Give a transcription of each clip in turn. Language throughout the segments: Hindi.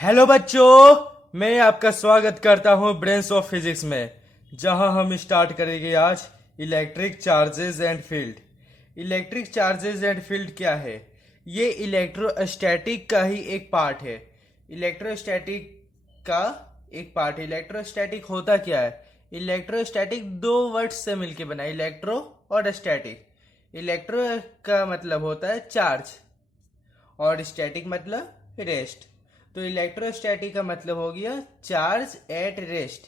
हेलो बच्चों, मैं आपका स्वागत करता हूं ब्रेन्स ऑफ फिजिक्स में, जहां हम स्टार्ट करेंगे आज electric charges and field. Electric charges and field क्या है? ये इलेक्ट्रोस्टैटिक का ही एक पार्ट है। इलेक्ट्रोस्टैटिक का एक पार्ट है। इलेक्ट्रोस्टैटिक होता क्या है? इलेक्ट्रोस्टैटिक दो वर्ड्स से मिलके बना, इलेक्ट्रो और स्टैटिक। इलेक्ट्रो का मतलब होता है चार्ज और स्टैटिक मतलब रेस्ट। तो इलेक्ट्रोस्टैटिक का मतलब हो गया चार्ज एट रेस्ट।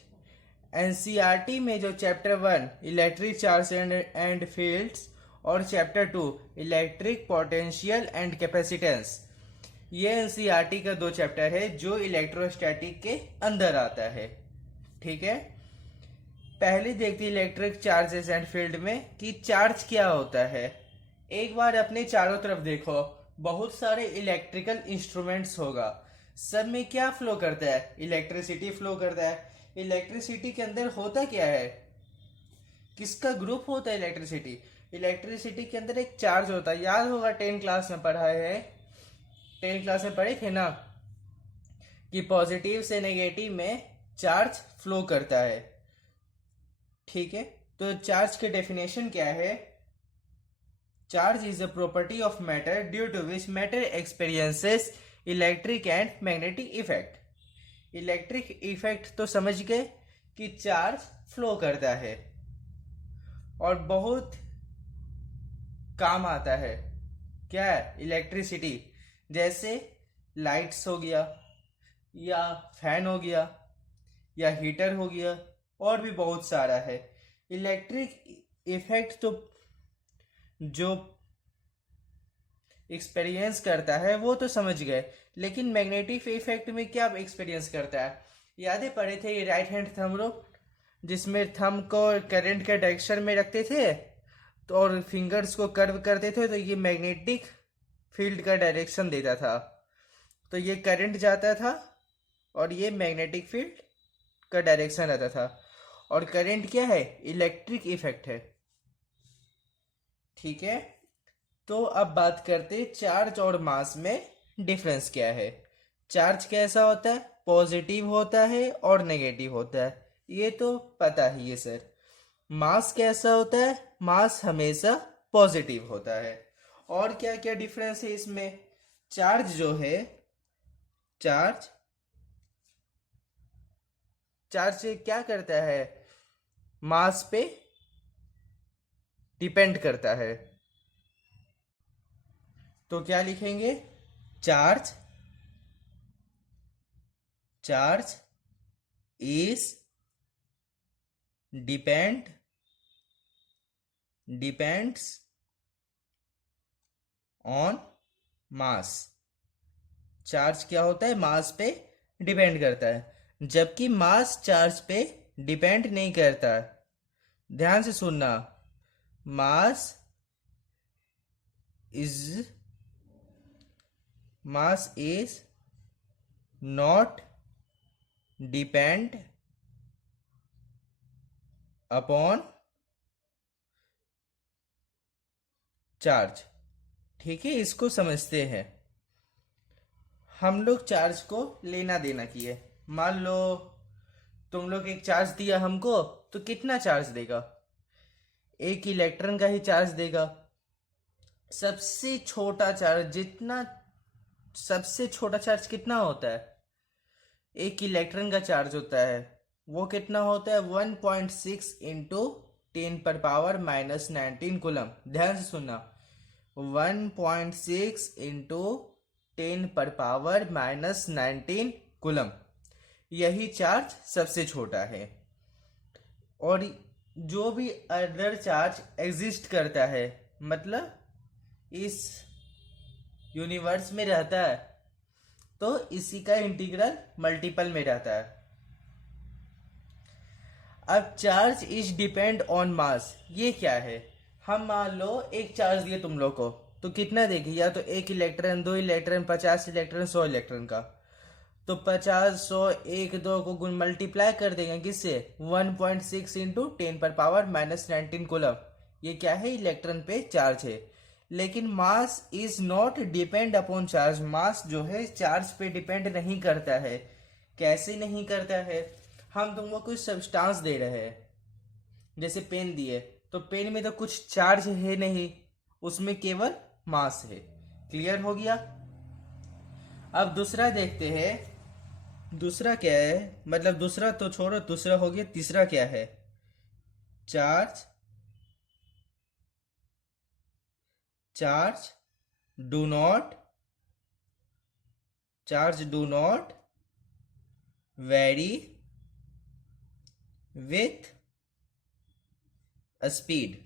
एनसीईआरटी में जो chapter 1 electric charge and fields और chapter 2 electric potential and capacitance, ये एनसीईआरटी का दो चैप्टर है जो इलेक्ट्रोस्टैटिक के अंदर आता है। ठीक है, पहले देखते हैं इलेक्ट्रिक चार्जेस एंड फील्ड में कि चार्ज क्या होता है। एक बार अपने चारों तरफ देखो, बहुत सारे इलेक्ट्रिकल इंस्ट्रूमेंट्स होगा। सब में क्या फ्लो करता है? इलेक्ट्रिसिटी फ्लो करता है। इलेक्ट्रिसिटी के अंदर होता क्या है? किसका ग्रुप होता है इलेक्ट्रिसिटी? इलेक्ट्रिसिटी के अंदर एक चार्ज होता है। याद होगा 10 क्लास में पढ़ा है, 10 क्लास में पढ़े थे ना कि पॉजिटिव से नेगेटिव में चार्ज फ्लो करता है। ठीक है, तो चार्ज के डेफिनेशन क्या है? Charge is a property of matter due to which matter experiences electric and magnetic effect. Electric effect तो समझ गए कि चार्ज फ्लो करता है और बहुत काम आता है। क्या है? इलेक्ट्रिसिटी। जैसे लाइट्स हो गया, या फैन हो गया, या हीटर हो गया, और भी बहुत सारा है। इलेक्ट्रिक इफेक्ट तो जो एक्सपीरियंस करता है वो तो समझ गए, लेकिन मैग्नेटिक इफेक्ट में क्या एक्सपीरियंस करता है? यादें पढ़े थे ये राइट हैंड थंब रूल, जिसमें थंब को करंट के डायरेक्शन में रखते थे तो और फिंगर्स को कर्व करते थे, तो ये मैग्नेटिक फील्ड का डायरेक्शन देता था। तो ये करंट जाता था और ये मैग्नेटिक फील्ड का डायरेक्शन रहता था। और करंट क्या है? इलेक्ट्रिक इफेक्ट है। ठीक है, तो अब बात करते चार्ज और मास में डिफरेंस क्या है। चार्ज कैसा होता है? पॉजिटिव होता है और नेगेटिव होता है, ये तो पता ही है सर। मास कैसा होता है? मास हमेशा पॉजिटिव होता है। और क्या क्या डिफरेंस है इसमें? चार्ज जो है, चार्ज चार्ज क्या करता है? मास पे डिपेंड करता है। तो क्या लिखेंगे? Charge charge is depends on mass. Charge क्या होता है? मास पे डिपेंड करता है, जबकि मास चार्ज पे डिपेंड नहीं करता। ध्यान से सुनना, mass is mass is not depend upon charge. ठीक है, इसको समझते हैं। हम लोग चार्ज को लेना देना किए। मान लो तुम लोग एक चार्ज दिया हमको, तो कितना चार्ज देगा? एक इलेक्ट्रॉन का ही चार्ज देगा। सबसे छोटा चार्ज जितना सबसे छोटा चार्ज कितना होता है? एक इलेक्ट्रॉन का चार्ज होता है, वो कितना होता है? 1.6 इंटू 10 पर पावर -19 कूलम। ध्यान से सुनना, 1.6 इंटू 10 पर पावर -19 कूलम, यही चार्ज सबसे छोटा है। और जो भी अदर चार्ज एग्जिस्ट करता है, मतलब इस यूनिवर्स में रहता है, तो इसी का इंटीग्रल मल्टीपल में रहता है। अब चार्ज इज डिपेंड ऑन मास, ये क्या है? हम मान लो एक चार्ज दिए तुम लोग को, तो कितना देगी? या तो एक इलेक्ट्रॉन, दो इलेक्ट्रॉन, 50 इलेक्ट्रॉन, 100 इलेक्ट्रॉन का। तो 50, 100, एक दो को गुण मल्टीप्लाई कर देंगे किससे? 1.6 इंटू 10 पर पावर -19 कूलम। ये क्या है? इलेक्ट्रॉन पे चार्ज है। लेकिन mass is not depend upon charge. Mass जो है चार्ज पे डिपेंड नहीं करता है। कैसे नहीं करता है? हम तुमको कुछ सब्सटेंस दे रहे हैं, जैसे पेन दिए, तो पेन में तो कुछ चार्ज है नहीं, उसमें केवल मास है। क्लियर हो गया? अब दूसरा देखते हैं। दूसरा क्या है, मतलब दूसरा तो छोड़ो, दूसरा हो गया। तीसरा क्या है? Charge charge do not charge do not vary with speed.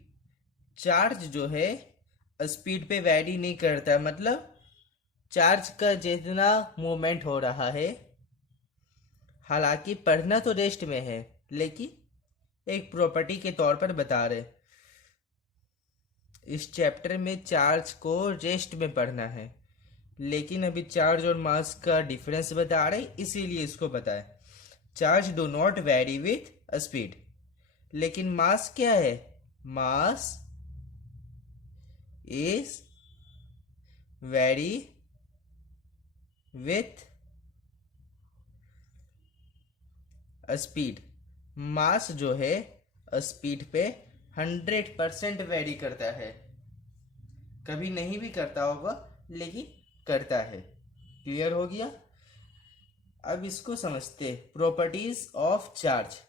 Charge जो है स्पीड पे वैरी नहीं करता, मतलब चार्ज का जितना मूवमेंट हो रहा है, हालांकि पढ़ना तो रेस्ट में है, लेकिन एक प्रॉपर्टी के तौर पर बता रहे। इस चैप्टर में चार्ज को रेस्ट में पढ़ना है, लेकिन अभी चार्ज और मास का डिफरेंस बता रहे, इसीलिए इसको बताएं। Charge do not vary with speed, लेकिन मास क्या है? Mass is vary with speed. Mass जो है स्पीड पे 100% वेरी करता है। कभी नहीं भी करता होगा, लेकिन करता है। क्लियर हो गया? अब इसको समझते, प्रॉपर्टीज ऑफ चार्ज।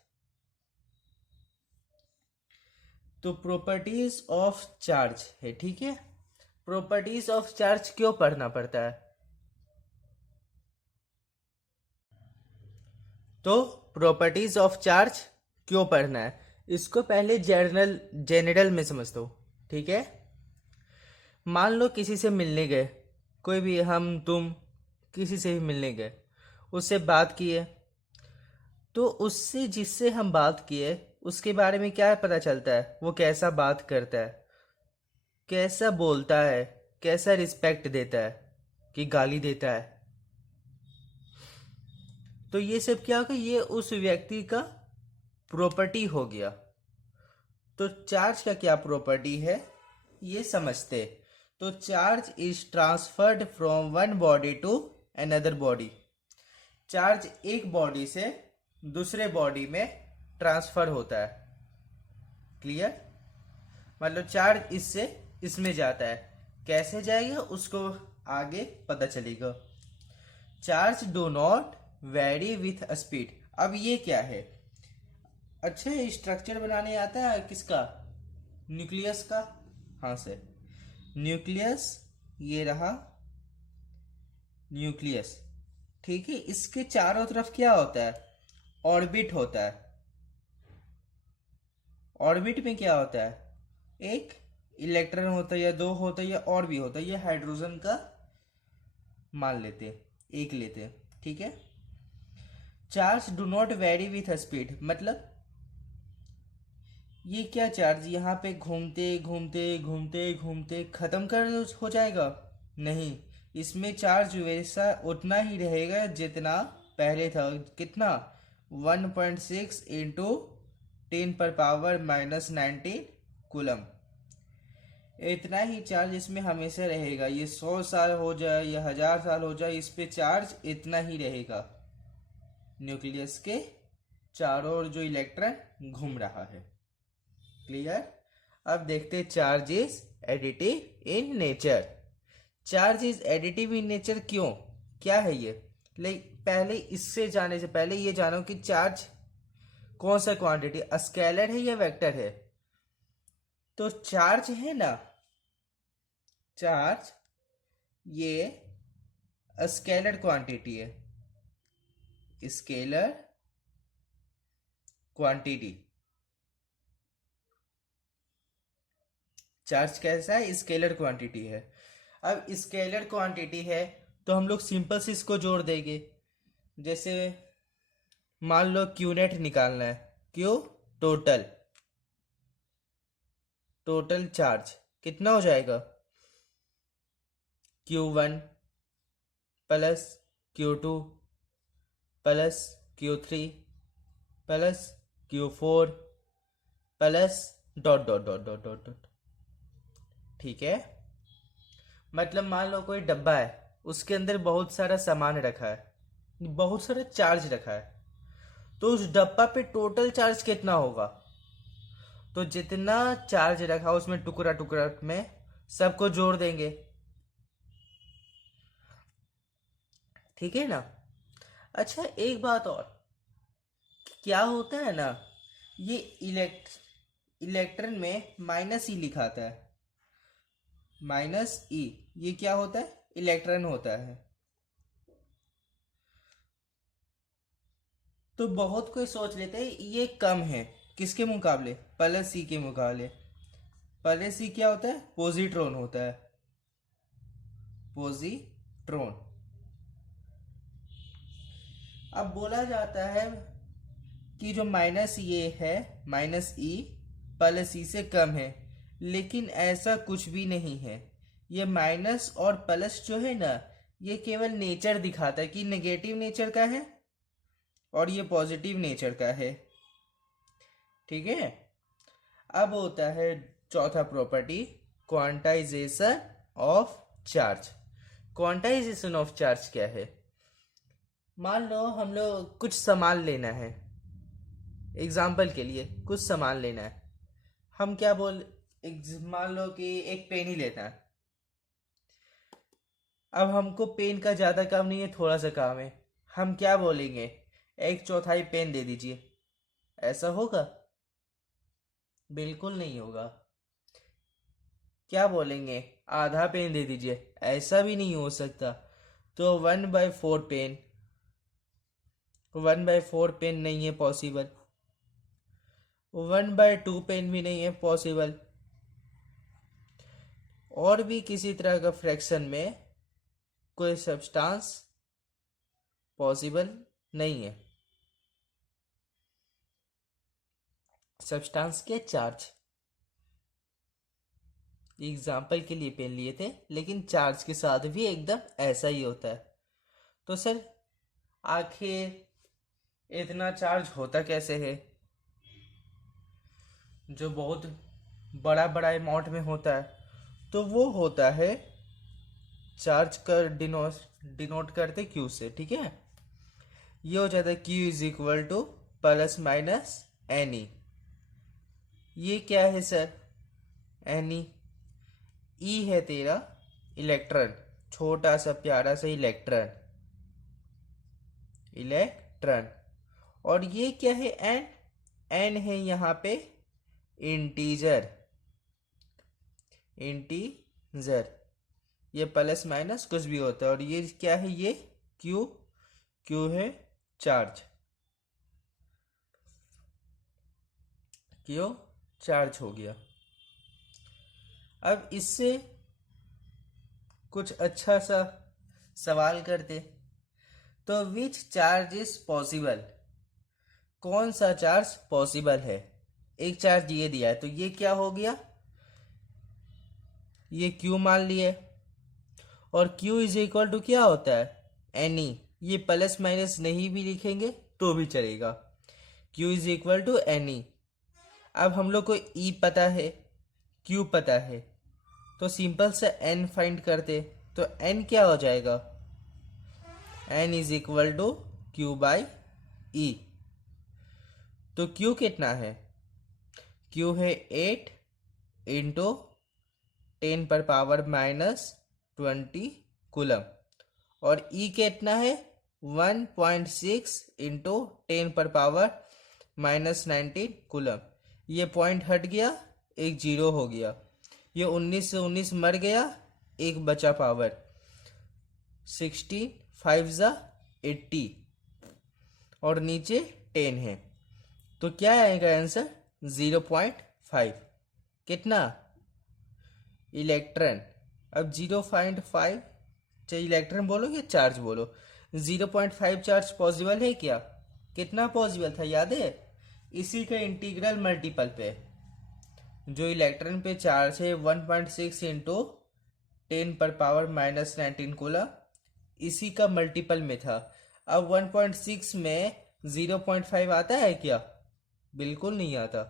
तो प्रॉपर्टीज ऑफ चार्ज है, ठीक है। प्रॉपर्टीज ऑफ चार्ज क्यों पढ़ना पड़ता है? तो प्रॉपर्टीज ऑफ चार्ज क्यों पढ़ना है, इसको पहले जनरल में समझ दो, ठीक है। मान लो किसी से मिलने गए, कोई भी, हम तुम किसी से भी मिलने गए, उससे बात किए, तो उससे जिससे हम बात किए उसके बारे में क्या पता चलता है? वो कैसा बात करता है, कैसा बोलता है, कैसा रिस्पेक्ट देता है, कि गाली देता है। तो ये सब क्या होगा? ये उस व्यक्ति का प्रॉपर्टी हो गया। तो चार्ज का क्या प्रॉपर्टी है, ये समझते। तो charge is transferred from one body to another body. Charge एक बॉडी से दूसरे बॉडी में ट्रांसफर होता है। क्लियर? मतलब चार्ज इससे इसमें जाता है, कैसे जाएगा उसको आगे पता चलेगा। Charge do not vary with speed. अब ये क्या है? अच्छा, स्ट्रक्चर बनाने आता है किसका? न्यूक्लियस का। हाँ से, न्यूक्लियस, ये रहा न्यूक्लियस, ठीक है। इसके चारों तरफ क्या होता है? ऑर्बिट होता है। ऑर्बिट में क्या होता है? एक इलेक्ट्रॉन होता है, या दो होता है, या और भी होता है। ये हाइड्रोजन का मान लेते, एक लेते, ठीक है। Charge do not vary with speed, मतलब ये क्या चार्ज यहाँ पे घूमते घूमते घूमते घूमते खत्म कर हो जाएगा? नहीं, इसमें चार्ज वैसा उतना ही रहेगा जितना पहले था। कितना? 1.6 इंटू 10⁻⁻19 कूलम। इतना ही चार्ज इसमें हमेशा रहेगा। ये 100 साल हो जाए या 1000 साल हो जाए, इस पे चार्ज इतना ही रहेगा। न्यूक्लियस के चारों ओर जो इलेक्ट्रॉन घूम रहा है। क्लियर? अब देखते charge is additive in nature. Charge is additive in nature क्यों? क्या है ये? पहले इससे जाने से पहले ये जानो कि चार्ज कौन सा क्वांटिटी, स्केलर है या वेक्टर है? तो चार्ज है ना, चार्ज ये स्केलर क्वांटिटी है। Scalar quantity. चार्ज कैसा है? स्केलर क्वांटिटी है। अब स्केलर क्वांटिटी है तो हम लोग सिंपल से इसको जोड़ देंगे। जैसे मान लो क्यू नेट निकालना है। क्यू टोटल चार्ज कितना हो जाएगा? Q1 plus Q2 plus Q3 plus Q4 plus dot dot dot dot dot dot. ठीक है। मतलब मान लो कोई डब्बा है, उसके अंदर बहुत सारा सामान रखा है, बहुत सारा चार्ज रखा है, तो उस डब्बा पे टोटल चार्ज कितना होगा? तो जितना चार्ज रखा उसमें टुकड़ा टुकड़ा में सबको जोड़ देंगे, ठीक है ना। अच्छा एक बात और, क्या होता है ना, ये इलेक्ट्रॉन में माइनस ई लिखा आता है, माइनस ई, ये क्या होता है? इलेक्ट्रॉन होता है। तो बहुत कोई सोच लेते हैं ये कम है, किसके मुकाबले? प्लस सी के मुकाबले। प्लस सी क्या होता है? पॉजिट्रॉन होता है, पॉजिट्रॉन। अब बोला जाता है कि जो माइनस ये है, माइनस ई प्लस ई से कम है, लेकिन ऐसा कुछ भी नहीं है। ये माइनस और प्लस जो है ना, ये केवल नेचर दिखाता है कि नेगेटिव नेचर का है और ये पॉजिटिव नेचर का है, ठीक है। अब होता है चौथा property, quantization of charge. Quantization of charge क्या है? मान लो हम लोग कुछ सामान लेना है, एग्जाम्पल के लिए कुछ सामान लेना है, हम क्या मान लो कि एक पेन ही लेना है। अब हमको पेन का ज़्यादा काम नहीं है, थोड़ा सा काम है, हम क्या बोलेंगे? 1/4 पेन दे दीजिए। ऐसा होगा? बिल्कुल नहीं होगा। क्या बोलेंगे? आधा पेन दे दीजिए। ऐसा भी नहीं हो सकता। तो 1/4 पेन, 1/4 पेन नहीं है पॉसिबल, 1/2 पेन भी नहीं है पॉसिबल, और भी किसी तरह का फ्रैक्शन में कोई सब्सटेंस पॉसिबल नहीं है। सब्सटेंस के चार्ज, एग्जाम्पल के लिए पेन लिए थे, लेकिन चार्ज के साथ भी एकदम ऐसा ही होता है। तो सर आखिर इतना चार्ज होता कैसे है, जो बहुत बड़ा बड़ा अमाउंट में होता है? तो वो होता है, चार्ज कर डिनोट करते क्यू से, ठीक है। ये हो जाता है Q is equal to plus minus N E. ये क्या है सर? एन ई है तेरा इलेक्ट्रॉन, छोटा सा प्यारा सा इलेक्ट्रॉन, इलेक्ट्रॉन। और ये क्या है? एन, एन है यहाँ पे इंटीजर, इंटीजर। ये प्लस माइनस कुछ भी होता है। और ये क्या है? ये क्यू, क्यू है चार्ज, क्यू चार्ज हो गया। अब इससे कुछ अच्छा सा सवाल करते, तो विच चार्ज इज पॉसिबल? कौन सा चार्ज पॉसिबल है? एक चार्ज ये दिया है, तो ये क्या हो गया? ये क्यू मान लिए, और क्यू इज इक्वल टू क्या होता है? N E. ये प्लस माइनस नहीं भी लिखेंगे तो भी चलेगा, Q is equal to N E. अब हम लोग को ई पता है, क्यू पता है, तो सिंपल से एन फाइंड करते, तो एन क्या हो जाएगा? N is equal to q by e. तो क्यू कितना है? क्यू है 8 इंटू 10⁻⁻20 कूलम, और ई कितना है? 1.6 इंटू 10⁻⁻19 कूलम। ये पॉइंट हट गया, एक जीरो हो गया, ये 19 से 19 मर गया, एक बचा पावर, 16 5 ज़ा 80, और नीचे 10 है। तो क्या आएगा आंसर? 0.5। कितना? इलेक्ट्रॉन। अब 0.5, चाहे इलेक्ट्रॉन बोलो या चार्ज बोलो, 0.5 चार्ज पॉसिबल है क्या? कितना पॉसिबल था याद है? इसी का इंटीग्रल मल्टीपल पे, जो इलेक्ट्रॉन पे चार्ज है 1.6 इंटू 10⁻⁻19 कूलम, इसी का मल्टीपल में था। अब 1.6 में 0.5 आता है क्या? बिल्कुल नहीं आता।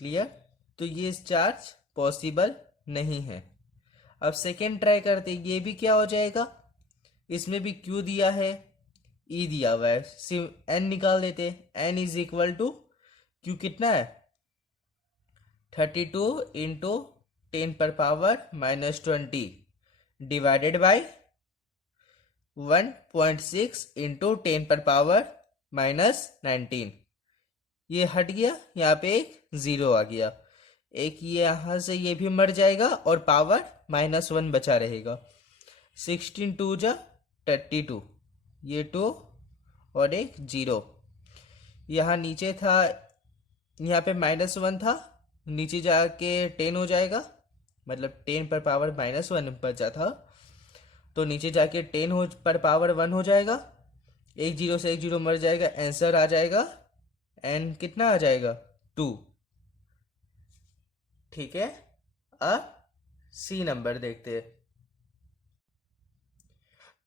क्लियर? तो ये चार्ज पॉसिबल नहीं है। अब सेकेंड ट्राई करते, ये भी क्या हो जाएगा, इसमें भी Q दिया है, E दिया हुआ है, सिर्फ N निकाल देते। N is equal to Q कितना है 32 इंटू 10⁻⁻20 डिवाइडेड बाई 1.6 इंटू 10⁻⁻19। ये हट गया, यहाँ पे एक जीरो आ गया, एक ये यहाँ से ये भी मर जाएगा और पावर -1 बचा रहेगा। 16 2 जा 32, ये 2 और एक जीरो। यहाँ नीचे था, यहाँ पे -1 था, नीचे जाके 10 हो जाएगा, मतलब 10⁻⁻1 बचा था, तो नीचे जाके 10⁻1 हो जाएगा। एक जीरो से एक जीरो मर जाएगा, आंसर आ जाएगा n कितना आ जाएगा 2। ठीक है, अब सी नंबर देखते हैं।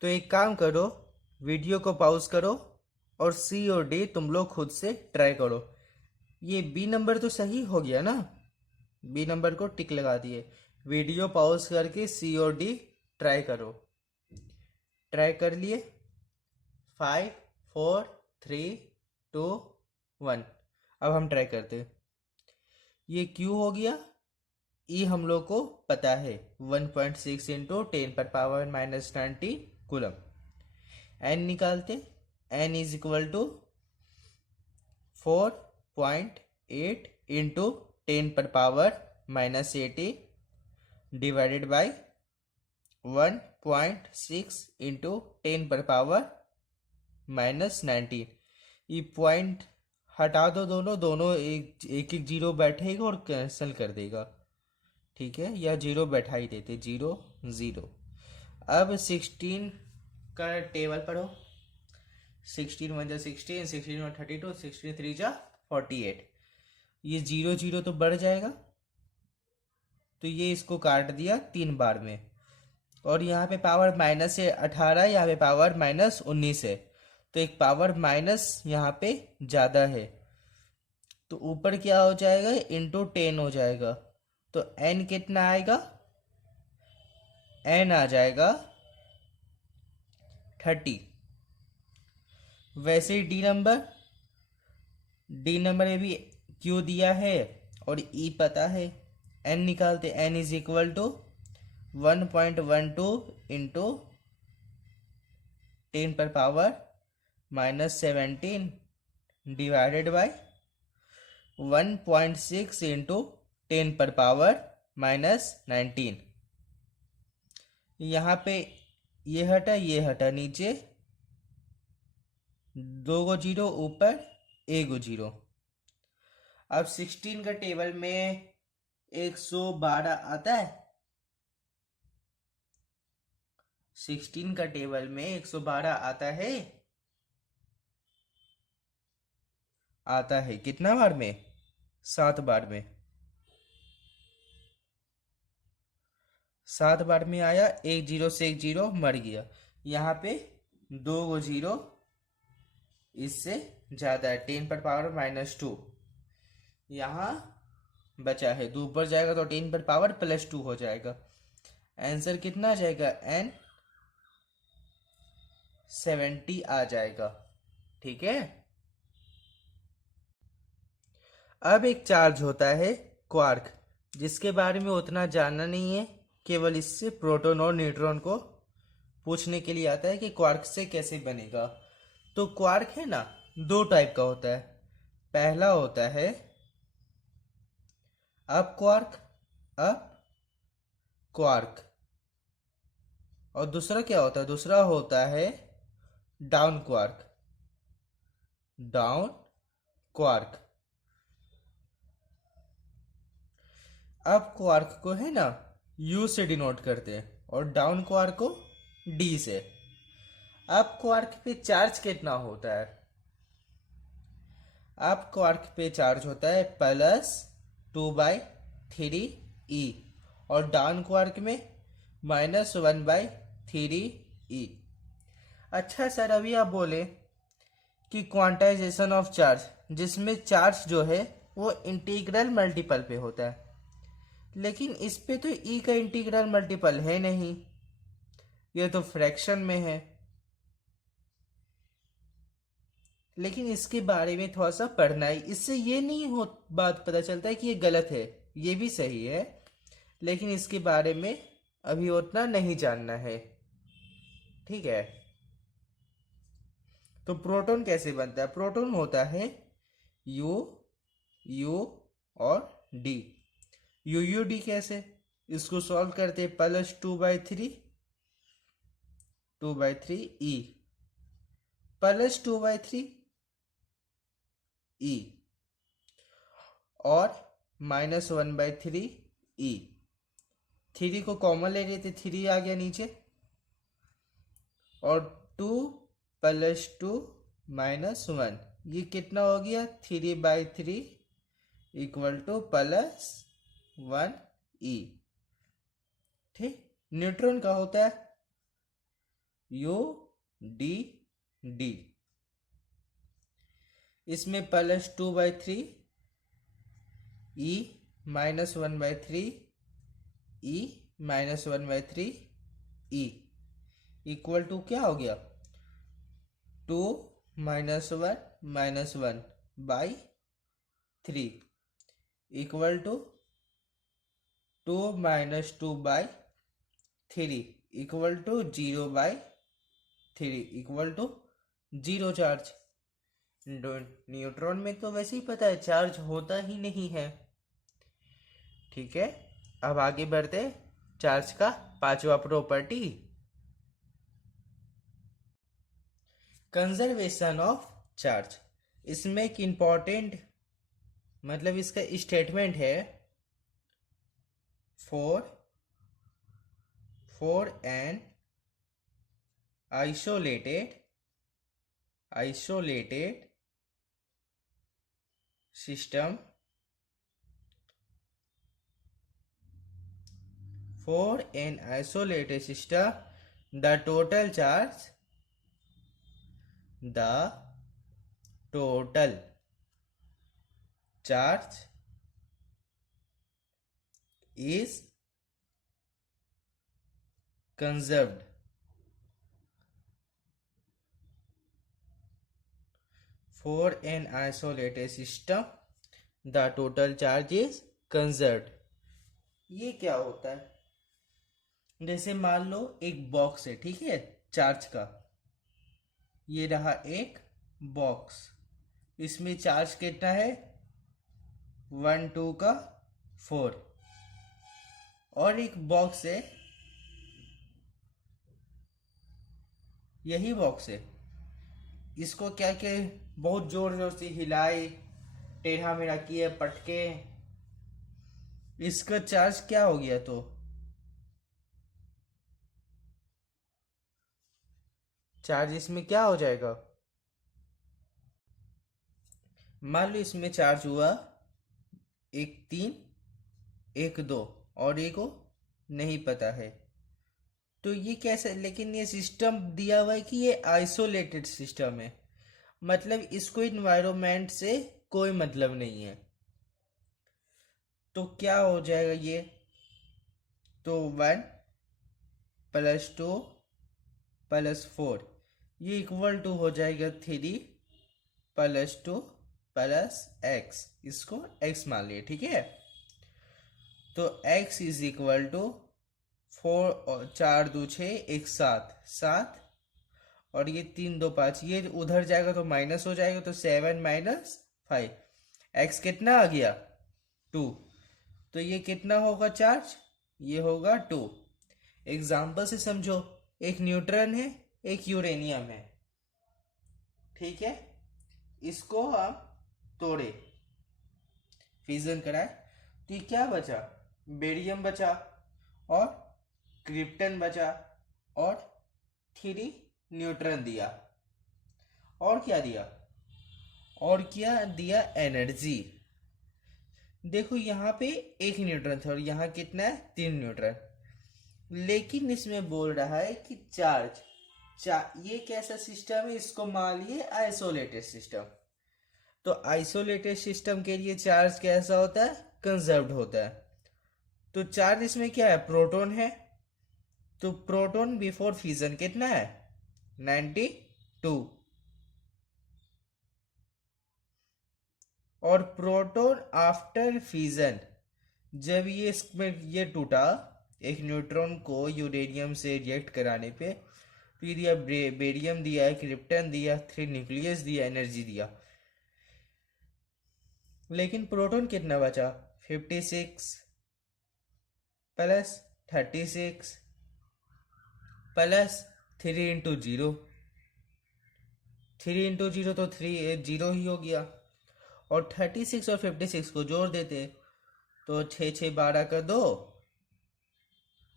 तो एक काम करो, वीडियो को पॉज करो और सी और डी तुम लोग खुद से ट्राई करो। ये बी नंबर तो सही हो गया ना, बी नंबर को टिक लगा दिए। वीडियो पॉज करके सी और डी ट्राई करो। ट्राई कर लिए, 5 4 3 2 1। अब हम ट्राई करते हैं। ये क्यू हो गया, ई हम लोग को पता है 1.6 इंटू 10⁻⁻90 कूलम। एन निकालते, N is equal to 4.8 into 10⁻⁻80 divided by 1.6 into 10⁻⁻19। ये पॉइंट हटा दो, दोनों एक एक जीरो बैठेगा और कैंसिल कर देगा। ठीक है, या जीरो बैठा ही देते, 0 0। अब 16 का टेबल पढ़ो। 16 1 जा 16, 16 1 32, 16 3 जा 48। ये 0 0 तो बढ़ जाएगा, तो ये इसको काट दिया 3 बार में। और यहाँ पे पावर माइनस है 18, यहाँ पे पावर -19 है, तो एक पावर माइनस यहाँ पे ज़्यादा है, तो ऊपर क्या हो जाएगा इंटू 10 हो जाएगा। तो n कितना आएगा, n आ जाएगा 30। वैसे ही डी नंबर में भी क्यू दिया है और ई पता है। n निकालते, n is equal to 1.12 into 10⁻⁻17 divided by 1.6 into 10⁻⁻19। यहाँ पे ये हटा नीचे, 2 गो जीरो ऊपर, 1 गो जीरो। अब 16 का टेबल में 112 आता है, 16 का टेबल में 112 आता है कितना बार में, 7 बार में। 7 बार में आया, एक जीरो से एक जीरो मर गया। यहाँ पे 2 गो जीरो इससे ज्यादा है, 10⁻⁻2। यहाँ बचा है, 2 ऊपर जाएगा तो 10⁻+2 हो जाएगा। आंसर कितना आ जाएगा, n 70 आ जाएगा। ठीक है, अब एक चार्ज होता है क्वार्क, जिसके बारे में उतना जानना नहीं है, केवल इससे प्रोटॉन और न्यूट्रॉन को पूछने के लिए आता है कि क्वार्क से कैसे बनेगा। तो क्वार्क है ना, 2 टाइप का होता है। पहला होता है अप क्वार्क, और दूसरा क्या होता है, दूसरा होता है डाउन क्वार्क। अप क्वार्क को है ना U से डिनोट करते हैं और डाउन क्वार्क को D से। अप क्वार्क पे चार्ज कितना होता है, अप क्वार्क पे चार्ज होता है +2/3e और डाउन क्वार्क में -1/3e। अच्छा सर, अभी आप बोले कि क्वांटाइजेशन ऑफ चार्ज, जिसमें चार्ज जो है वो इंटीग्रल मल्टीपल पे होता है, लेकिन इस पे तो ई का इंटीग्रल मल्टीपल है नहीं, ये तो फ्रैक्शन में है। लेकिन इसके बारे में थोड़ा सा पढ़ना है, इससे ये नहीं हो बात पता चलता है कि ये गलत है, ये भी सही है, लेकिन इसके बारे में अभी उतना नहीं जानना है। ठीक है। तो प्रोटॉन कैसे बनता है? प्रोटॉन होता है यू यू और डी। यू डी कैसे? इसको सॉल्व करते +2/3 2/3 ई +2/3 ई और -1/3 ई। 3 को कॉमन ले लेते, 3 आ गया नीचे, और 2 + 2 -1, ये कितना हो गया? 3/3 = +1 ई। ठीक। न्यूट्रॉन का होता है यू डी डी। इसमें +2/3 ई -1/3 ई -1/3 ई = क्या हो गया? 2 -1 -1/3 = 2 - 2/3 = 0/3 = 0 चार्ज। न्यूट्रॉन में तो वैसे ही पता है चार्ज होता ही नहीं है। ठीक है। अब आगे बढ़ते चार्ज का 5वां प्रॉपर्टी, कंजर्वेशन ऑफ चार्ज। इसमें एक इंपॉर्टेंट मतलब इसका स्टेटमेंट है, for an isolated system, the total charge is conserved. For an isolated system, the total charge is conserved. ये क्या होता है? जैसे मान लो एक बॉक्स है, ठीक है, चार्ज का। ये रहा एक बॉक्स, इसमें चार्ज कितना है? 1 2 का 4। और एक बॉक्स है, यही बॉक्स है, इसको क्या के बहुत जोर जोर से हिलाए, टेढ़ा मेढ़ा किए, पटके, इसका चार्ज क्या हो गया? तो चार्ज इसमें क्या हो जाएगा? मान लो इसमें चार्ज हुआ 1 3 1 2 और एक को नहीं पता है, तो ये कैसे? लेकिन ये सिस्टम दिया हुआ है कि ये आइसोलेटेड सिस्टम है, मतलब इसको इन्वायरमेंट से कोई मतलब नहीं है। तो क्या हो जाएगा ये? तो 1 + 2 + 4 ये = हो जाएगा 3 + 2 + x। इसको x मान लिया, ठीक है। तो x = 4 और 4 2 6 1 7 7, और ये 3 2 5, ये उधर जाएगा तो माइनस हो जाएगा, तो 7 - 5, x कितना आ गया? 2। तो ये कितना होगा चार्ज? ये होगा 2। एग्जाम्पल से समझो, एक न्यूट्रॉन है, एक यूरेनियम है, ठीक है। इसको हम तोड़े, फिजन कराए, तो ये क्या बचा? बेरियम बचा और क्रिप्टन बचा और 3 न्यूट्रॉन दिया। और क्या दिया? और क्या दिया? एनर्जी। देखो यहाँ पे 1 न्यूट्रॉन था और यहाँ कितना है? 3 न्यूट्रॉन। लेकिन इसमें बोल रहा है कि चार्ज ये कैसा सिस्टम है? इसको मान लिए आइसोलेटेड सिस्टम। तो आइसोलेटेड सिस्टम के लिए चार्ज कैसा होता है? कंजर्व्ड होता है। तो चार्ज इसमें क्या है, प्रोटॉन है। तो प्रोटॉन बिफोर फ्यूजन कितना है, 92। और प्रोटॉन आफ्टर फ्यूजन, जब ये इसमें ये टूटा, एक न्यूट्रॉन को यूरेनियम से रिएक्ट कराने पे, फिर यह बेरियम दिया, क्रिप्टन दिया, 3 न्यूक्लियस दिया, एनर्जी दिया। लेकिन प्रोटॉन कितना बचा, 56 plus 36 plus 3 into zero, 3 into zero तो 3 जीरो ही हो गया। और 36 और 56 को जोड़ देते तो 6 6 12 का 2,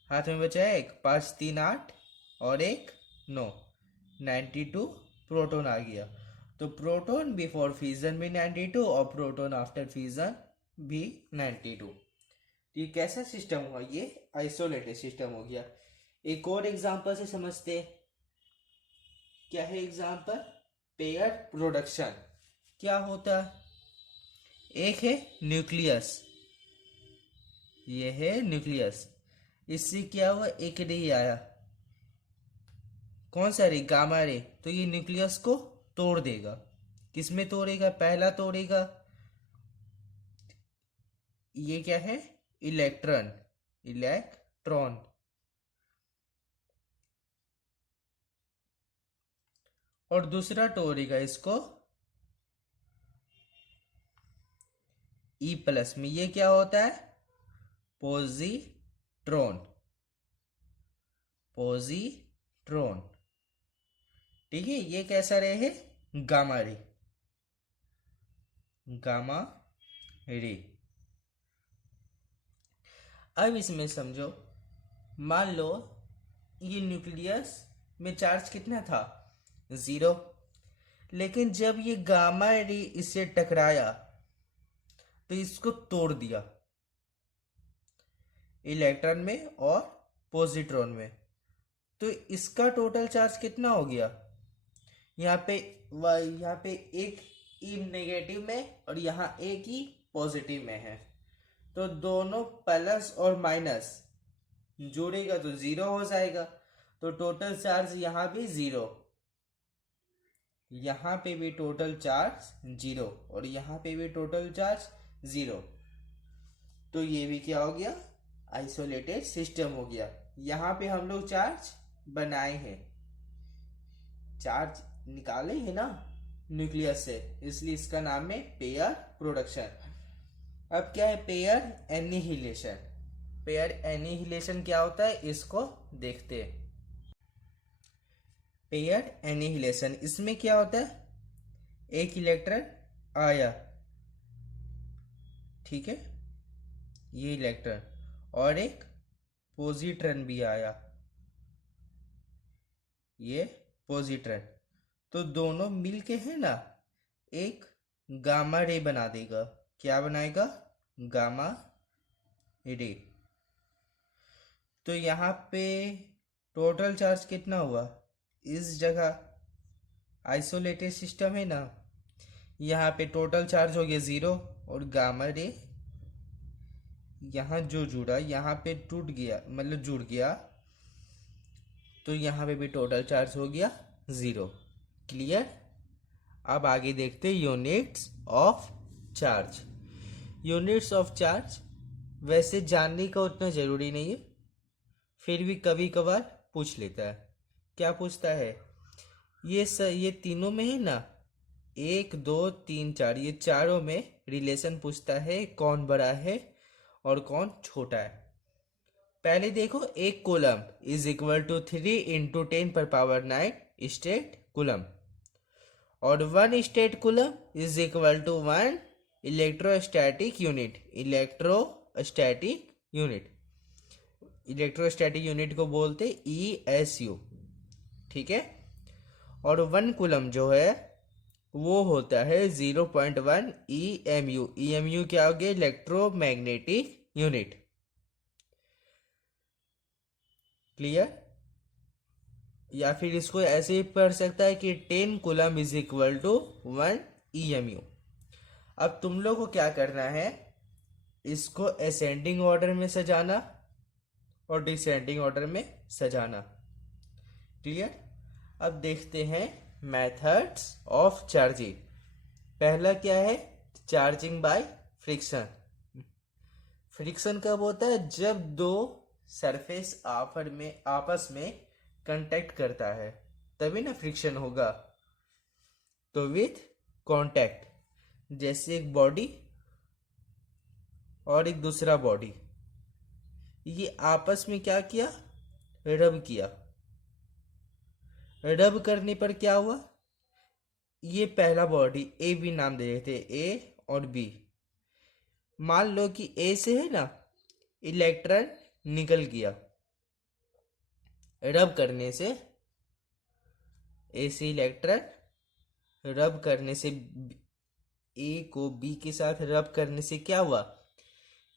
हाथ में बचा एक, 5 3 8 और एक 9, 92 प्रोटॉन आ गया। तो प्रोटॉन बिफोर फ्यूजन भी 92 और प्रोटॉन आफ्टर फ्यूजन भी 92। ये कैसा सिस्टम हुआ, ये आइसोलेटेड सिस्टम हो गया। एक और एग्जांपल से समझते हैं। क्या है एग्जांपल, पेयर प्रोडक्शन। क्या होता है, एक है न्यूक्लियस, ये है न्यूक्लियस, इससे क्या हुआ, एक रे आया, कौन सा रे, गामा रे। तो ये न्यूक्लियस को तोड़ देगा, किसमें तोड़ेगा, पहला तोड़ेगा, ये क्या है, इलेक्ट्रॉन, इलेक्ट्रॉन। और दूसरा तोड़ेगा इसको ई प्लस में, ये क्या होता है, पॉजिट्रॉन, पॉजिट्रॉन। ठीक है, ये कैसा रे है, गामा रे, गामा रे। अब इसमें समझो, मान लो ये न्यूक्लियस में चार्ज कितना था, 0। लेकिन जब ये गामा रे इससे टकराया तो इसको तोड़ दिया इलेक्ट्रॉन में और पॉजिट्रॉन में। तो इसका टोटल चार्ज कितना हो गया, यहाँ पे एक ई नेगेटिव में और यहाँ एक ही पॉजिटिव में है। तो दोनों प्लस और माइनस जोड़ेगा तो 0 हो जाएगा। तो टोटल चार्ज यहाँ भी 0, यहाँ पे भी टोटल चार्ज 0 और यहाँ पे भी टोटल चार्ज 0। तो ये भी क्या हो गया, आइसोलेटेड सिस्टम हो गया। यहाँ पे हम लोग चार्ज बनाए हैं, चार्ज निकाले हैं ना न्यूक्लियस से, इसलिए इसका नाम है पेयर प्रोडक्शन। अब क्या है पेयर एनिहिलेशन। पेयर एनिहिलेशन क्या होता है, इसको देखते हैं। पेयर एनिहिलेशन, इसमें क्या होता है, एक इलेक्ट्रॉन आया, ठीक है, ये इलेक्ट्रॉन, और एक पॉजिट्रॉन भी आया, ये पॉजिट्रॉन। तो दोनों मिलके है ना एक गामा रे बना देगा। क्या बनाएगा, गामा रे। तो यहाँ पे टोटल चार्ज कितना हुआ, इस जगह आइसोलेटेड सिस्टम है ना, यहाँ पे टोटल चार्ज हो गया 0 और गामा रे यहाँ जो जुड़ा, यहाँ पे टूट गया, मतलब जुड़ गया, तो यहाँ पे भी टोटल चार्ज हो गया 0। क्लियर। अब आगे देखते हैं units of charge. Units of charge वैसे जानने का उतना ज़रूरी नहीं है, फिर भी कभी कभार पूछ लेता है। क्या पूछता है, ये तीनों में है ना, 1 2 3 4, ये चारों में रिलेशन पूछता है, कौन बड़ा है और कौन छोटा है। पहले देखो, एक coulomb is equal to 3 into 10⁻⁹ statcoulomb, और 1 statcoulomb is equal to 1 electrostatic unit. Electrostatic unit, electrostatic unit को बोलते ESU, ठीक है। और 1 कूलम जो है वो होता है 0.1 EMU। EMU क्या हो गया, इलेक्ट्रोमैग्नेटिक यूनिट। क्लियर। या फिर इसको ऐसे ही पढ़ सकता है कि 10 coulomb is equal to 1 EMU। अब तुम लोग को क्या करना है, इसको असेंडिंग ऑर्डर में सजाना और डिसेंडिंग ऑर्डर में सजाना। क्लियर। अब देखते हैं मेथड्स ऑफ चार्जिंग। पहला क्या है? Charging by friction. फ्रिक्शन कब होता है? जब दो सरफेस आपस में कांटेक्ट करता है, तभी ना फ्रिक्शन होगा। तो विथ कांटेक्ट, जैसे एक बॉडी और एक दूसरा बॉडी, ये आपस में क्या किया? रब किया। रब करने पर क्या हुआ? ये पहला बॉडी ए बी नाम दे देते, ए और बी। मान लो कि ए से है ना इलेक्ट्रॉन निकल गया रब करने से। ए से इलेक्ट्रॉन रब करने से, ए को बी के साथ रब करने से क्या हुआ?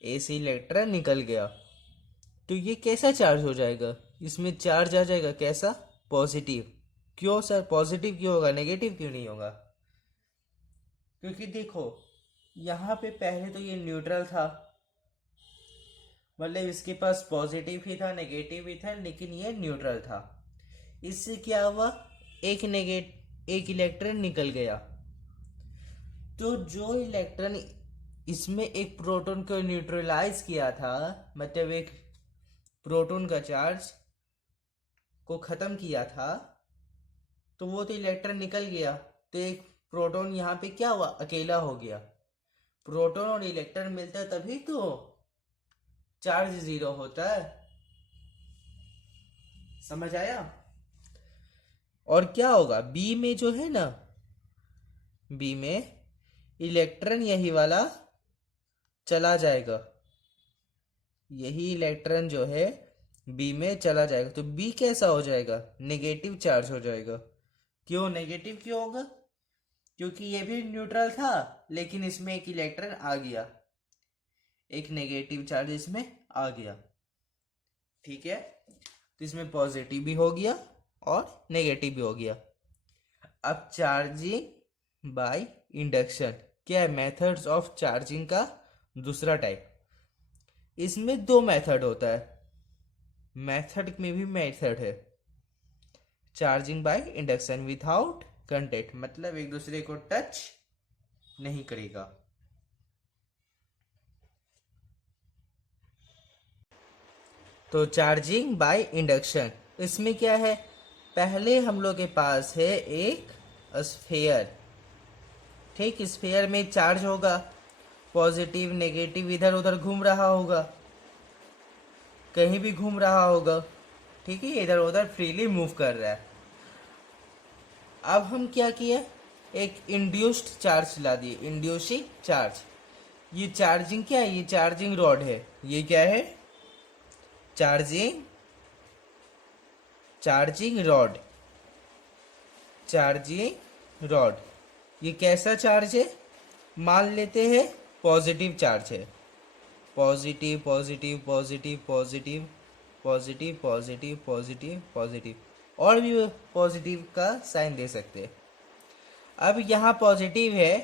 ए से इलेक्ट्रॉन निकल गया। तो ये कैसा चार्ज हो जाएगा? इसमें चार्ज आ जाएगा कैसा? पॉजिटिव। क्यों सर पॉजिटिव क्यों होगा, नेगेटिव क्यों नहीं होगा? क्योंकि देखो यहाँ पे पहले तो ये न्यूट्रल था, मतलब इसके पास पॉजिटिव ही था नेगेटिव ही था, लेकिन ये न्यूट्रल था। इससे क्या हुआ? एक इलेक्ट्रॉन निकल गया। तो जो इलेक्ट्रॉन इसमें एक प्रोटॉन को न्यूट्रलाइज किया था, मतलब एक प्रोटॉन का चार्ज को खत्म किया था, तो वो तो इलेक्ट्रॉन निकल गया। तो एक प्रोटॉन यहाँ पे क्या हुआ? अकेला हो गया। प्रोटॉन और इलेक्ट्रॉन मिलता है तभी तो चार्ज जीरो होता है। समझ आया? और क्या होगा? बी में जो है ना, बी में इलेक्ट्रॉन यही वाला चला जाएगा। यही इलेक्ट्रॉन जो है बी में चला जाएगा। तो बी कैसा हो जाएगा? नेगेटिव चार्ज हो जाएगा। क्यों नेगेटिव क्यों होगा? क्योंकि ये भी न्यूट्रल था, लेकिन इसमें एक इलेक्ट्रॉन आ गया, एक नेगेटिव चार्ज इसमें आ गया। ठीक है, तो इसमें पॉजिटिव भी हो गया और नेगेटिव भी हो गया। अब चार्जिंग बाय इंडक्शन क्या है? मेथड्स ऑफ चार्जिंग का दूसरा टाइप। इसमें दो मेथड होता है, मेथड में भी मेथड है। Charging by induction without contact, मतलब एक दूसरे को टच नहीं करेगा। तो चार्जिंग बाय इंडक्शन इसमें क्या है? पहले हम लोग के पास है एक स्फीयर। ठीक, स्फीयर में चार्ज होगा, पॉजिटिव नेगेटिव इधर उधर घूम रहा होगा, कहीं भी घूम रहा होगा। ठीक है, इधर उधर फ्रीली मूव कर रहा है। अब हम क्या किए? एक इंड्यूस्ड चार्ज ला दिए, इंड्यूसिंग चार्ज। ये चार्जिंग क्या है? ये चार्जिंग रॉड है। ये क्या है? Charging rod. चार्जिंग रॉड ये कैसा चार्ज है? मान लेते हैं पॉजिटिव चार्ज है। Positive positive positive positive positive positive positive positive, और भी पॉजिटिव का साइन दे सकते हैं। अब यहाँ पॉजिटिव है,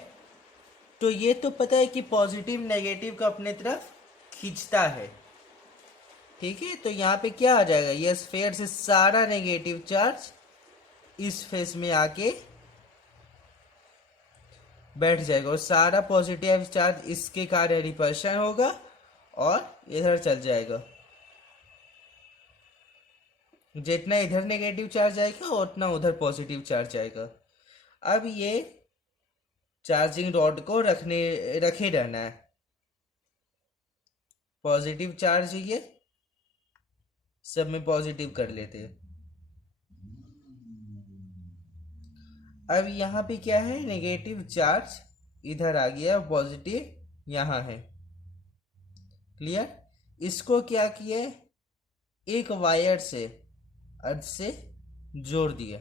तो ये तो पता है कि पॉजिटिव नेगेटिव को अपने तरफ खींचता है। ठीक है, तो यहाँ पे क्या आ जाएगा? ये स्फीयर से सारा नेगेटिव चार्ज इस फेस में आके बैठ जाएगा, और सारा पॉजिटिव चार्ज इसके कारण रिपल्शन होगा और इधर चल जाएगा। जितना इधर नेगेटिव चार्ज आएगा उतना उधर पॉजिटिव चार्ज आएगा। अब ये चार्जिंग रॉड को रखे रहना है। पॉजिटिव चार्ज ये सब में पॉजिटिव कर लेते हैं। अब यहाँ पे क्या है? नेगेटिव चार्ज इधर आ गया, पॉजिटिव यहाँ है। क्लियर? इसको क्या किए? एक वायर से अर्थ से जोड़ दिया,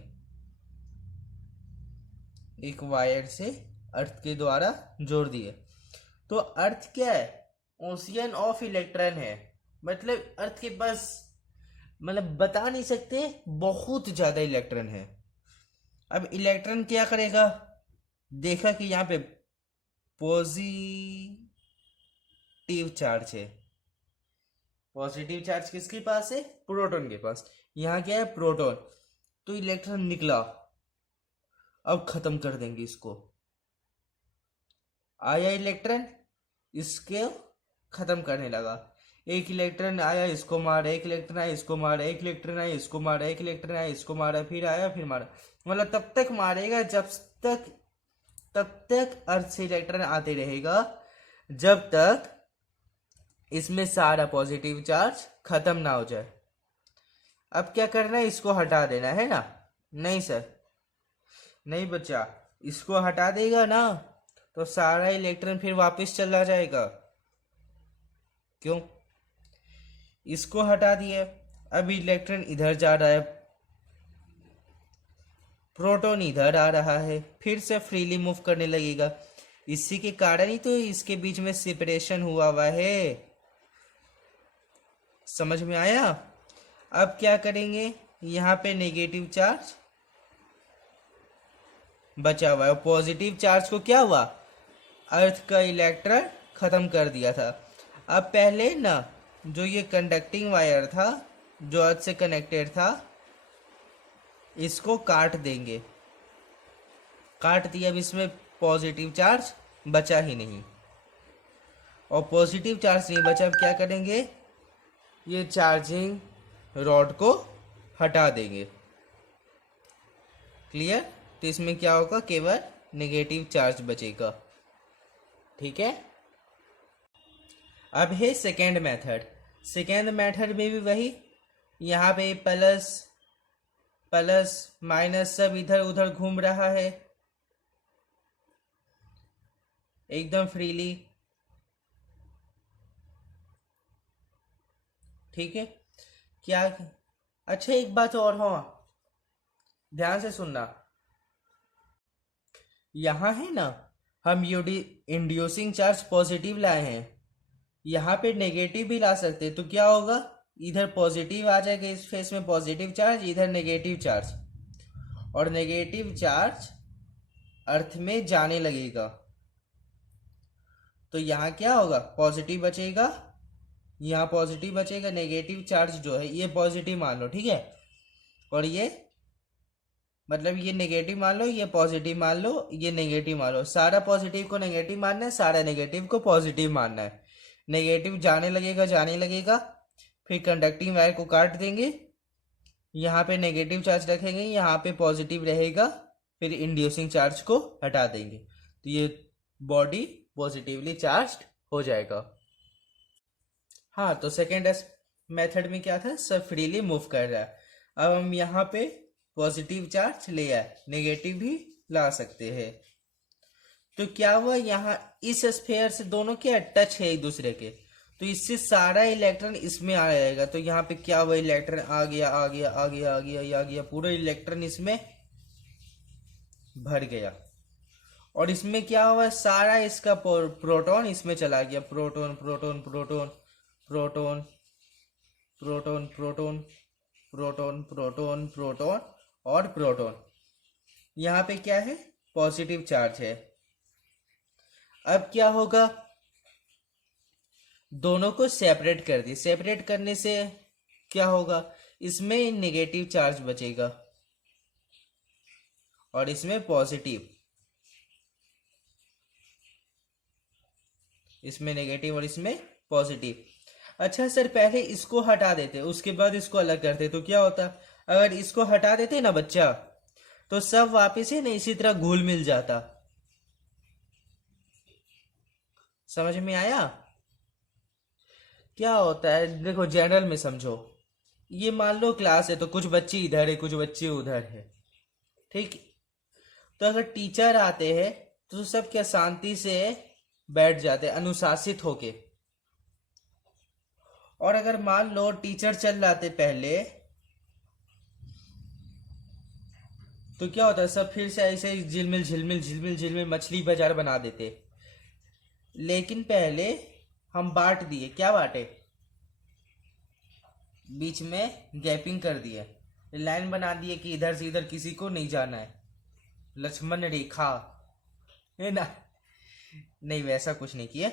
एक वायर से अर्थ के द्वारा जोड़ दिए। तो अर्थ क्या है? ओशियन ऑफ इलेक्ट्रॉन है। मतलब अर्थ के पास, मतलब बता नहीं सकते, बहुत ज्यादा इलेक्ट्रॉन है। अब इलेक्ट्रॉन क्या करेगा? देखा कि यहाँ पे पॉजिटिव चार्ज है। पॉजिटिव चार्ज किसके पास है? प्रोटॉन के पास। यहाँ क्या है? प्रोटॉन। तो इलेक्ट्रॉन निकला, अब खत्म कर देंगे इसको। आया इलेक्ट्रॉन, इसके खत्म करने लगा। एक इलेक्ट्रॉन आया, इसको मारा, एक इलेक्ट्रॉन आया, इसको मारा, एक इलेक्ट्रॉन आया, इसको मारा, एक इलेक्ट्रॉन आया, इसको मारा, फिर आया, फिर मारा। मतलब तब तक मारेगा तब तक अर्थ से इलेक्ट्रॉन आते रहेगा जब तक इसमें सारा पॉजिटिव चार्ज खत्म ना हो जाए। अब क्या करना है? इसको हटा देना है ना? नहीं सर, नहीं बच्चा, इसको हटा देगा ना तो सारा इलेक्ट्रॉन फिर वापस चला जाएगा। क्यों? इसको हटा दिया, अब इलेक्ट्रॉन इधर जा रहा है, प्रोटॉन इधर आ रहा है, फिर से फ्रीली मूव करने लगेगा। इसी के कारण ही तो इसके बीच में सेपरेशन हुआ है। समझ में आया? अब क्या करेंगे? यहाँ पे नेगेटिव चार्ज बचा हुआ है, पॉजिटिव चार्ज को क्या हुआ? अर्थ का इलेक्ट्रॉन खत्म कर दिया था। अब पहले ना जो ये कंडक्टिंग वायर था जो अर्थ से कनेक्टेड था, इसको काट देंगे। काट दिया, अब इसमें पॉजिटिव चार्ज बचा ही नहीं, और पॉजिटिव चार्ज नहीं बचा। अब क्या करेंगे? ये चार्जिंग रॉड को हटा देंगे। क्लियर? तो इसमें क्या होगा? केवल नेगेटिव चार्ज बचेगा। ठीक है। अब है सेकेंड मेथड। सेकेंड मेथड में भी वही, यहाँ पे प्लस प्लस माइनस सब इधर उधर घूम रहा है एकदम फ्रीली। ठीक है। क्या? अच्छा, एक बात और हो, ध्यान से सुनना। यहाँ है ना, हम इंड्यूसिंग चार्ज पॉजिटिव लाए हैं, यहाँ पे नेगेटिव भी ला सकते। तो क्या होगा? इधर पॉजिटिव आ जाएगा, इस फेस में पॉजिटिव चार्ज, इधर नेगेटिव चार्ज, और नेगेटिव चार्ज अर्थ में जाने लगेगा। तो यहाँ क्या होगा? पॉजिटिव बचेगा, यहाँ पॉजिटिव बचेगा, नेगेटिव चार्ज जो है ये पॉजिटिव मान लो, ठीक है, और ये मतलब ये नेगेटिव मान लो, ये पॉजिटिव मान लो, ये नेगेटिव मान लो। सारा पॉजिटिव को नेगेटिव मानना है, सारा नेगेटिव को पॉजिटिव मानना है। नेगेटिव जाने लगेगा, फिर कंडक्टिंग वायर को काट देंगे, यहाँ पे नेगेटिव चार्ज रखेंगे, यहाँ पे पॉजिटिव रहेगा, फिर इंड्यूसिंग चार्ज को हटा देंगे, तो ये बॉडी पॉजिटिवली चार्ज्ड हो जाएगा। हाँ, तो सेकेंड मेथड में क्या था? सब फ्रीली मूव कर रहा है। अब हम यहाँ पे पॉजिटिव चार्ज ले आए, नेगेटिव भी ला सकते हैं। तो क्या हुआ? यहाँ इस स्फीयर से दोनों क्या टच है एक दूसरे के, तो इससे सारा इलेक्ट्रॉन इसमें आ जाएगा। तो यहाँ पे क्या हुआ? इलेक्ट्रॉन आ गया, पूरा इलेक्ट्रॉन इसमें भर गया। और इसमें क्या हुआ? सारा इसका प्रोटॉन इसमें चला गया। Proton proton proton proton proton proton proton proton proton और प्रोटॉन। यहाँ पे क्या है? पॉजिटिव चार्ज है। अब क्या होगा? दोनों को सेपरेट कर दी। सेपरेट करने से क्या होगा? इसमें नेगेटिव चार्ज बचेगा और इसमें पॉजिटिव, इसमें नेगेटिव और इसमें पॉजिटिव। अच्छा सर, पहले इसको हटा देते उसके बाद इसको अलग करते तो क्या होता? अगर इसको हटा देते ना बच्चा, तो सब वापस है ना इसी तरह घुल मिल जाता। समझ में आया क्या होता है? देखो जनरल में समझो, ये मान लो क्लास है तो कुछ बच्चे इधर है, कुछ बच्चे उधर है, ठीक। तो अगर टीचर आते हैं तो सब क्या शांति से बैठ जाते हैं अनुशासित होके। और अगर मान लो टीचर चल जाते पहले, तो क्या होता है? सब फिर से ऐसे ही झिलमिल झिलमिल झिलमिल झिलमिल मछली बाजार बना देते। लेकिन पहले हम बांट दिए। क्या बांटे? बीच में गैपिंग कर दिया, लाइन बना दिए कि इधर से इधर किसी को नहीं जाना है, लक्ष्मण रेखा है ना। नहीं, वैसा कुछ नहीं किया।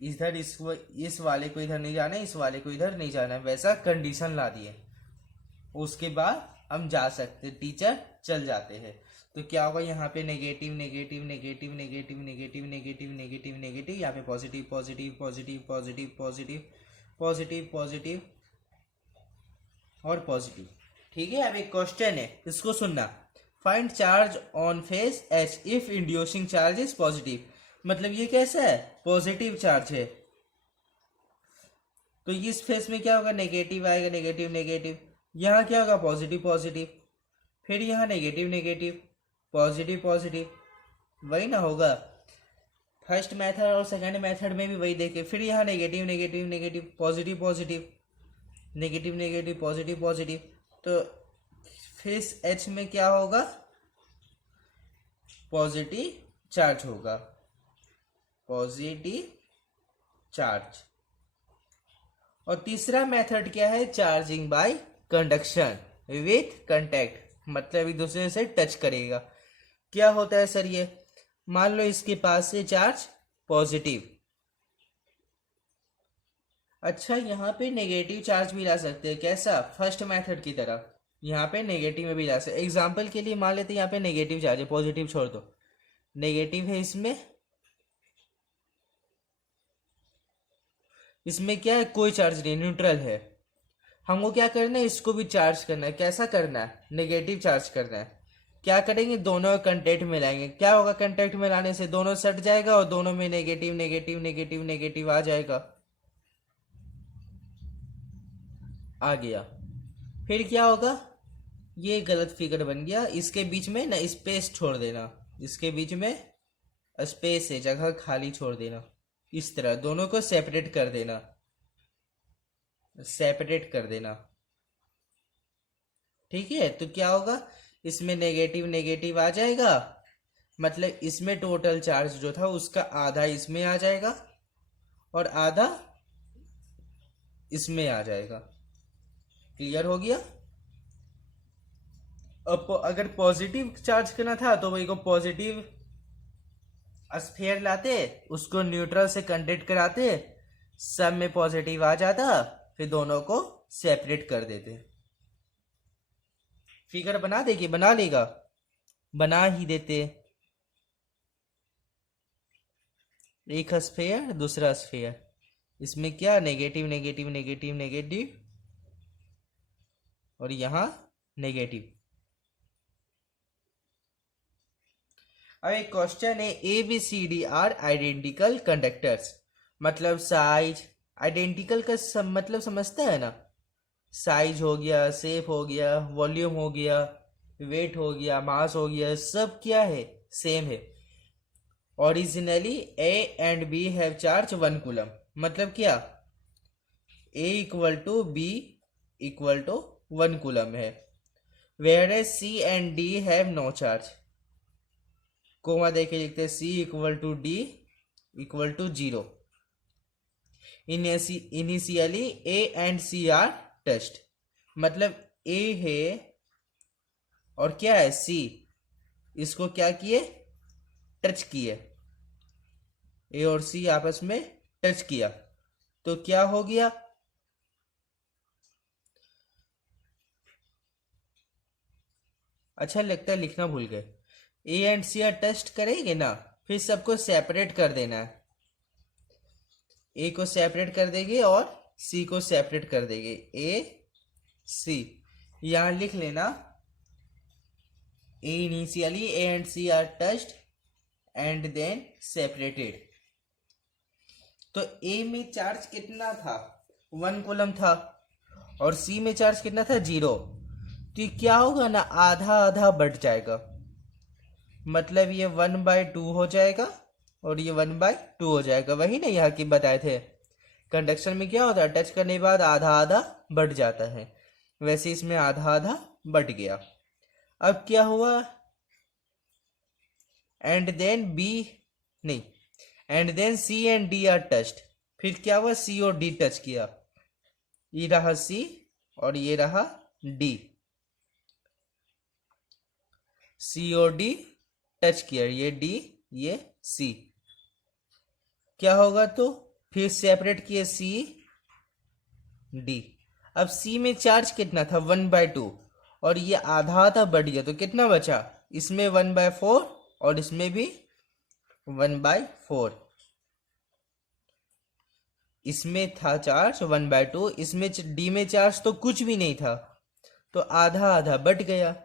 इधर इसको इस वाले को इधर नहीं जाना है, इस वाले को इधर नहीं जाना है, वैसा कंडीशन ला दिए। उसके बाद हम जा सकते, टीचर चल जाते हैं। तो क्या होगा यहाँ पे negative negative negative negative negative negative negative negative, यहाँ पे positive positive positive positive positive positive positive और पॉजिटिव। ठीक है, अब एक क्वेश्चन है, इसको सुनना। Find charge on face H if inducing charge is positive. मतलब ये कैसा है, पॉजिटिव चार्ज है, तो इस फेस में क्या होगा, नेगेटिव आएगा, नेगेटिव नेगेटिव। यहाँ क्या होगा, पॉजिटिव पॉजिटिव, फिर यहाँ नेगेटिव नेगेटिव पॉजिटिव पॉजिटिव, वही ना होगा। फर्स्ट मेथड और सेकंड मेथड में भी वही देखे। फिर यहाँ negative negative negative positive positive negative negative positive positive, तो फेस एच में क्या होगा, पॉजिटिव चार्ज होगा, पॉजिटिव चार्ज। और तीसरा मेथड क्या है, charging bye conduction with contact, मतलब एक दूसरे से टच करेगा। क्या होता है सर ये, मान लो इसके पास से चार्ज पॉजिटिव, अच्छा यहाँ पे नेगेटिव चार्ज भी ला सकते हैं, कैसा, फर्स्ट मेथड की तरह। यहाँ पे नेगेटिव में भी ला सकते, एग्जाम्पल के लिए मान लेते हैं यहाँ पे नेगेटिव चार्ज है, पॉजिटिव छोड़ दो, नेगेटिव है इसमें, इसमें क्या है, कोई चार्ज नहीं, न्यूट्रल है। हमको क्या करना है, इसको भी चार्ज करना है। कैसा करना है, नेगेटिव चार्ज करना है। क्या करेंगे, दोनों कंटेक्ट में लाएंगे। क्या होगा, कंटेक्ट में लाने से दोनों सट जाएगा और दोनों में नेगेटिव नेगेटिव नेगेटिव नेगेटिव आ जाएगा, आ गया। फिर क्या होगा, ये गलत फिगर बन गया, इसके बीच में ना स्पेस छोड़ देना, इसके बीच में स्पेस है, जगह खाली छोड़ देना, इस तरह दोनों को सेपरेट कर देना, सेपरेट कर देना। ठीक है, तो क्या होगा, इसमें नेगेटिव नेगेटिव आ जाएगा, मतलब इसमें टोटल चार्ज जो था उसका आधा इसमें आ जाएगा और आधा इसमें आ जाएगा। क्लियर हो गया। अब अगर पॉजिटिव चार्ज करना था तो वही को पॉजिटिव स्फीयर लाते, उसको न्यूट्रल से कंडक्ट कराते, सब में पॉजिटिव आ जाता, फिर दोनों को सेपरेट कर देते। फिगर बना देगी, बना लेगा, बना ही देते। एक स्फीयर दूसरा स्फीयर, इसमें क्या, नेगेटिव नेगेटिव नेगेटिव नेगेटिव और यहां नेगेटिव। अब एक क्वेश्चन है, A B C D are identical conductors, मतलब साइज आइडेंटिकल का मतलब समझता है ना, साइज हो गया, शेप हो गया, वॉल्यूम हो गया, वेट हो गया, मास हो गया, सब क्या है, सेम है। Originally A and B have charge 1 coulomb, मतलब क्या, A equal to B equal to 1 coulomb है, whereas C and D have no charge, comma देके लिखते हैं, C equal to D equal to 0। Initially A and C are touched, मतलब ए है और क्या है, सी, इसको क्या किए, टच किए, ए और सी आपस में टच किया, तो क्या हो गया, अच्छा लगता है लिखना भूल गए, A and C are test करेंगे ना, फिर सबको सेपरेट कर देना है, ए को सेपरेट कर देंगे और सी को सेपरेट कर देंगे, ए सी, यहां लिख लेना, A initially A and C are touched and then separated. तो ए में चार्ज कितना था, 1 कूलम था, और सी में चार्ज कितना था, 0। तो ये क्या होगा ना, आधा आधा बढ़ जाएगा, मतलब ये 1/2 हो जाएगा और ये 1/2 हो जाएगा, वही ना यहाँ की बताए थे। कंडक्शन में क्या होता है, टच करने के बाद आधा आधा बढ़ जाता है, वैसे इसमें आधा आधा बढ़ गया। अब क्या हुआ, एंड देन बी नहीं, and then C and D are touched, फिर क्या हुआ, सी और डी टच किया, ये रहा सी और ये रहा डी, सी और डी टच किया, ये डी ये सी, क्या होगा, तो फिर सेपरेट किए सी डी। अब सी में चार्ज कितना था 1/2 और ये आधा आधा बढ़ गया तो कितना बचा, इसमें 1/4 और इसमें भी 1/4। इसमें था चार्ज 1/2, इसमें डी में चार्ज तो कुछ भी नहीं था तो आधा आधा बट गया।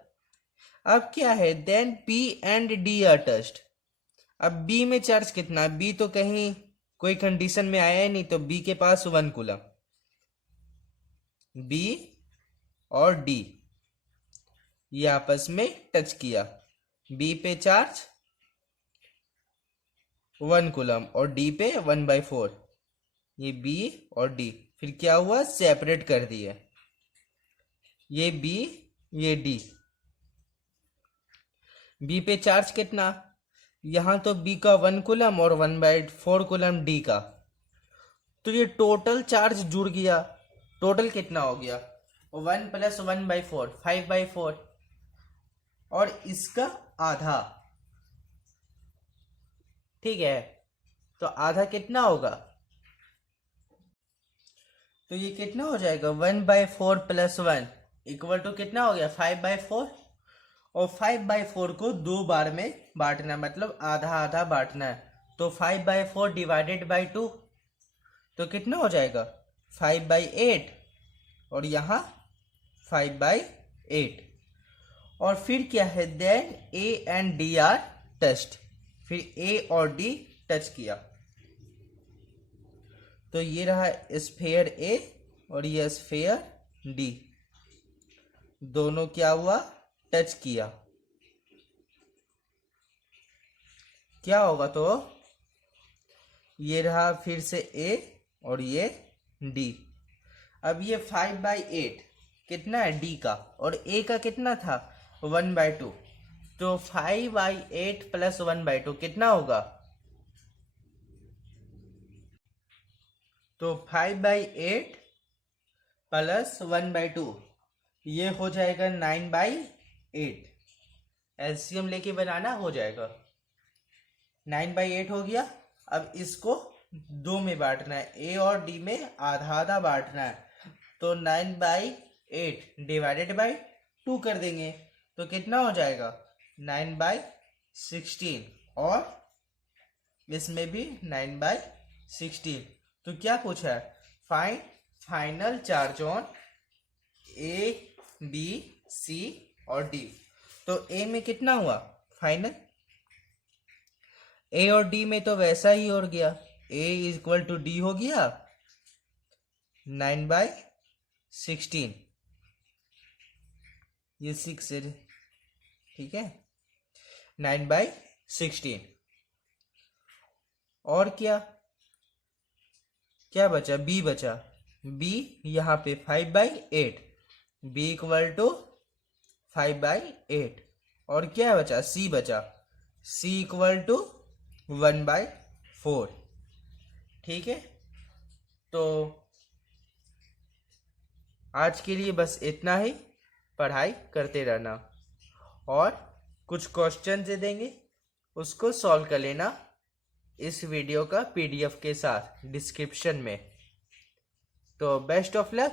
अब क्या है, then P and D are touched. अब बी में चार्ज कितना, बी तो कहीं कोई कंडीशन में आया ही नहीं तो बी के पास 1 कूलम। बी और डी ये आपस में टच किया, बी पे चार्ज 1 कूलम और डी पे 1/4। ये बी और डी फिर क्या हुआ, सेपरेट कर दिए, ये बी ये डी। बी पे चार्ज कितना, यहां तो बी का 1 कूलम और 1/4 कूलम डी का, तो ये टोटल चार्ज जुड़ गया। टोटल कितना हो गया, 1 + 1/4 5/4 और इसका आधा, ठीक है। तो आधा कितना होगा, तो ये कितना हो जाएगा 1/4 + 1 इक्वल टू कितना हो गया 5/4 और 5/4 को 2 बार में बांटना मतलब आधा आधा बांटना है तो 5/4 डिवाइडेड बाई 2 तो कितना हो जाएगा 5/8 और यहाँ 5/8। और फिर क्या है, then A and D are touched, फिर ए और डी टच किया तो ये रहा स्फेयर ए और ये स्फेयर डी, दोनों क्या हुआ टच किया, क्या होगा, तो ये रहा फिर से ए और ये डी। अब ये 5/8 कितना है डी का और ए का कितना था 1/2 तो 5/8 + 1/2 कितना होगा, तो 5/8 + 1/2 ये हो जाएगा 9/8। एलसीएम लेके बनाना हो जाएगा, 9/8 हो गया। अब इसको 2 में बांटना है, ए और डी में आधा आधा बांटना है तो 9/8 डिवाइडेड बाई 2 कर देंगे तो कितना हो जाएगा 9/16 और इसमें भी 9/16। तो क्या पूछा है, find final charge on A B C और डी। तो ए में कितना हुआ फाइनल, ए और डी में तो वैसा ही हो गया, ए इक्वल टू डी हो गया 9/16, ये 6 है, ठीक है 9/16। और क्या क्या बचा, बी बचा, बी यहाँ पे 5/8, बी इक्वल टू 5/8 और क्या बचा, सी बचा, सी इक्वल टू 1/4, ठीक है। तो आज के लिए बस इतना ही, पढ़ाई करते रहना और कुछ क्वेश्चन दे देंगे उसको सॉल्व कर लेना इस वीडियो का पीडीएफ के साथ डिस्क्रिप्शन में। तो बेस्ट ऑफ लक,